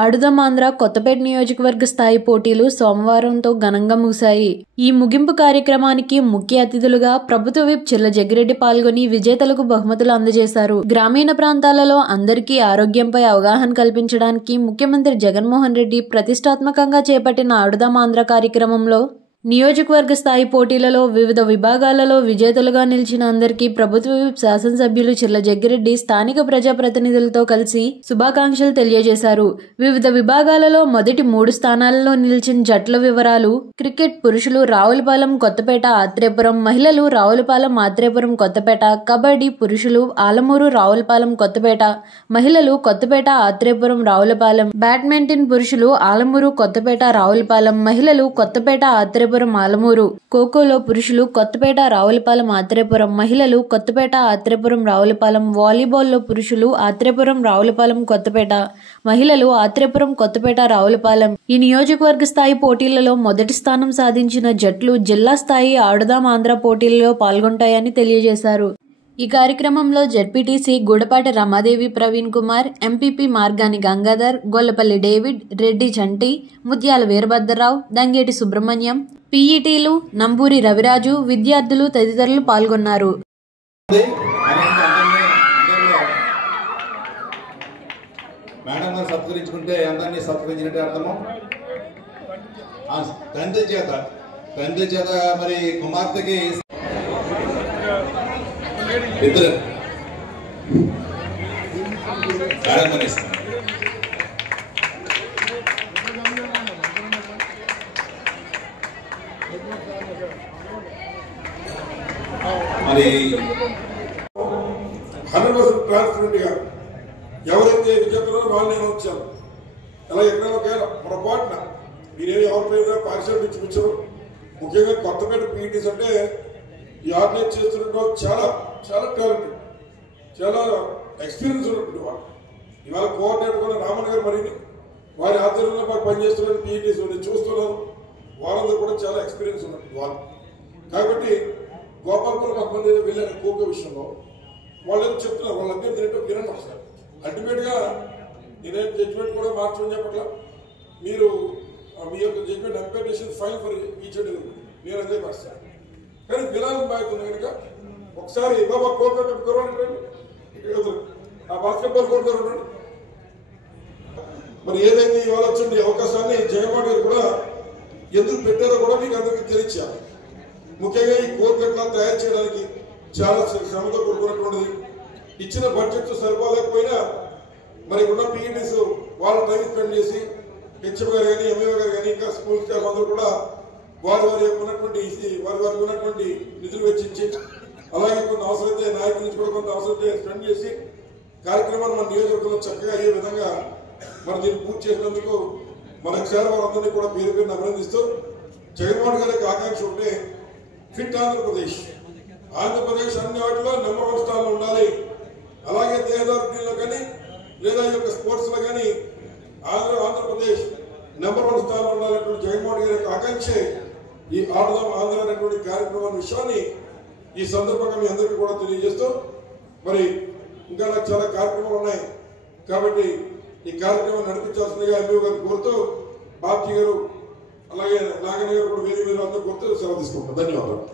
ఆడుదాం ఆంధ్ర కొత్తపేట నియోజకవర్గ స్థాయి పోటీలు సోమవారంతో ఘనంగా ముగిశాయి. ఈ ముగింపు కార్యక్రమానికి ముఖ్య అతిథులుగా ప్రభుత్వ విప్ చిర్ల జగ్గిరెడ్డి పాల్గొని విజేతలకు బహుమతులు అందజేశారు. గ్రామీణ ప్రాంతాలలో అందరికీ ఆరోగ్యంపై అవగాహన కల్పించడానికి ముఖ్యమంత్రి జగన్మోహన్ రెడ్డి ప్రతిష్టాత్మకంగా చేపట్టిన ఆడుదాం ఆంధ్ర కార్యక్రమంలో నియోజకవర్గ స్థాయి పోటీలలో వివిధ విభాగాలలో విజేతలుగా నిలిచిన అందరికీ ప్రభుత్వ విప్ శాసనసభ్యులు చిర్ల జగ్గిరెడ్డి స్థానిక ప్రజాప్రతినిధులతో కలిసి శుభాకాంక్షలు తెలియజేశారు. వివిధ విభాగాలలో మొదటి 3 స్థానాలలో నిలిచిన జట్ల వివరాలు: క్రికెట్ పురుషులు రావులపాలెం కొత్తపేట ఆత్రేయపురం, మహిళలు రావులపాలెం ఆత్రేయపురం కొత్తపేట, కబడ్డీ పురుషులు ఆలమూరు రావులపాలెం కొత్తపేట, మహిళలు కొత్తపేట ఆత్రేయపురం రావులపాలెం, బ్యాడ్మింటన్ పురుషులు ఆలమూరు కొత్తపేట రావులపాలెం, మహిళలు కొత్తపేట ఆత్రేయపురం ఆలమూరు, ఖోఖోలో పురుషులు కొత్తపేట రావులపాలెం ఆత్రేయపురం, మహిళలు కొత్తపేట ఆత్రేయపురం రావులపాలెం, వాలీబాల్లో పురుషులు ఆత్రేయపురం రావులపాలెం కొత్తపేట, మహిళలు ఆత్రేయపురం కొత్తపేట రావులపాలెం. ఈ నియోజకవర్గ స్థాయి పోటీలలో మొదటి స్థానం సాధించిన జట్లు జిల్లా స్థాయి ఆడుదాం ఆంధ్ర పోటీలలో పాల్గొంటాయని తెలియజేశారు. ఈ కార్యక్రమంలో ZPTC Gudapati Ramadevi Praveen Kumar, MPP Margani Gangadhar, Gollapalli David, Reddy Chanti, Mutyala Veerabhadra Rao, Dangeti Subrahmanyam, పీఈటీలు Namburi Raviraju, విద్యార్థులు తదితరులు పాల్గొన్నారు. మరి 100% ట్రాన్స్పరెంట్ గా ఎవరైతే విజేతలో వాళ్ళు నేను వచ్చాను. అలా ఎక్కడైనా పొరపాటున మీరేమి ఎవరిపైనా పారిశ్రామిక ఇచ్చిపుచ్చారు. ముఖ్యంగా కొత్తపేట పీఈటీస్ అంటే ఈ ఆర్గనైజ్ చేస్తున్న వాళ్ళు చాలా చాలా టాలెంటెడ్, చాలా ఎక్స్పీరియన్స్ ఉన్నటువంటి వాళ్ళు. ఇవాళ కోఆర్డినేటర్ కూడా రామన్ గారు మరి వారి ఆధ్వర్యంలో మాకు పనిచేస్తున్న పీఈటీస్ నేను చూస్తున్నాను. వాళ్ళందరూ కూడా చాలా ఎక్స్పీరియన్స్ ఉన్నటువంటి వాళ్ళు. కాబట్టి గోపాల్పూర్ కొంతమంది వెళ్ళారు ఖోఖో విషయంలో. వాళ్ళు ఏదో చెప్తున్నారు, వాళ్ళందరూ తినేటో వినండి ఒకసారి. అల్టిమేట్గా నేనేం జడ్జిమెంట్ కూడా మార్చమని చెప్పట్లా. మీరు మీ యొక్క judgement imputation file for each and every నేను అదే పరుస్తాను. కానీ వినాలని బాగుంది కనుక ఒకసారి బాబా ఖోఖో కట్టుకోరండి, ఆ బాస్కెట్బాల్ కోరుకోరండి. మరి ఏదైతే ఇవాళ వచ్చింది అవకాశాన్ని జగన్మోహన్ గారు కూడా ఎందుకు పెట్టారో కూడా మీకు అందరికీ తెలియచేయాలి. ముఖ్యంగా ఈ కోర్టు తయారు చేయడానికి చాలా శ్రమతో కూడుకున్నటువంటిది. ఇచ్చిన బడ్జెట్ సరిపోలేకపోయినా మరి ఉన్న పీఈటీస్ వాళ్ళ టైం స్పెండ్ చేసి హెచ్ఎం గారు కానీ ఎంఏఓ గారు కానీ ఇంకా స్కూల్ స్టాఫ్ అందరూ కూడా వారి వారికి ఉన్నటువంటి నిధులు వెచ్చించి, అలాగే కొన్ని అవసరమైతే నాయకుల నుంచి కూడా కొంత అవసరమైతే స్పెండ్ చేసి కార్యక్రమాన్ని మన నియోజకవర్గంలో చక్కగా అయ్యే విధంగా మనం దీన్ని పూర్తి చేసినందుకు మరొకసారి వారందరినీ కూడా పేరు పేరుని అభినందిస్తూ, జగన్మోహన్ గారికి ఆకాంక్ష ఉంటే ఫిట్ ఆంధ్రప్రదేశ్ అన్ని వాటిలో నెంబర్ 1 స్థానంలో ఉండాలి. అలాగే దేహదారులో కానీ లేదా ఈ యొక్క స్పోర్ట్స్ లో కానీ ఆంధ్రప్రదేశ్ నెంబర్ 1 స్థానంలో ఉండాలనేటువంటి జగన్మోహన్ గారి యొక్క ఆకాంక్షే ఈ ఆడుదాం ఆంధ్ర అనేటువంటి కార్యక్రమం విషయాన్ని ఈ సందర్భంగా మీ అందరికీ కూడా తెలియజేస్తూ, మరి ఇంకా నాకు చాలా కార్యక్రమాలు ఉన్నాయి కాబట్టి ఈ కార్యక్రమం నడిపించాల్సిందిగా ఎంపీ గారిని కోరుతూ, బాబ్జీ గారు అలాగే నాగన్న గారు కూడా వేరే అందరూ కోరుతూ సెలవు తీసుకుంటాం. ధన్యవాదాలు.